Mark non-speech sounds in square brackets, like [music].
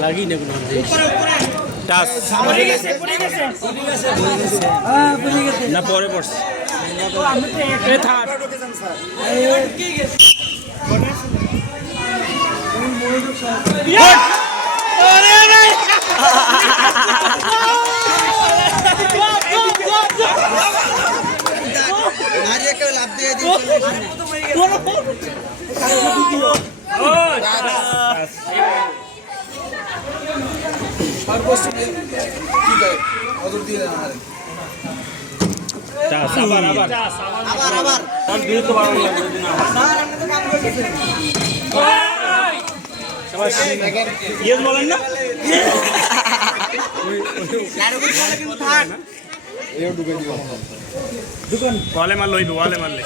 লাগি না কোনো না পরে পড়ছে এ থার্ড টাচ আবার আবার। আবার আবার। তার বিরুদ্ধে বাড়ানো লাগবে না। সবাই ইয়েস বলেন না [laughs] ওয়ালে মারলো ওয়ালে মারলে।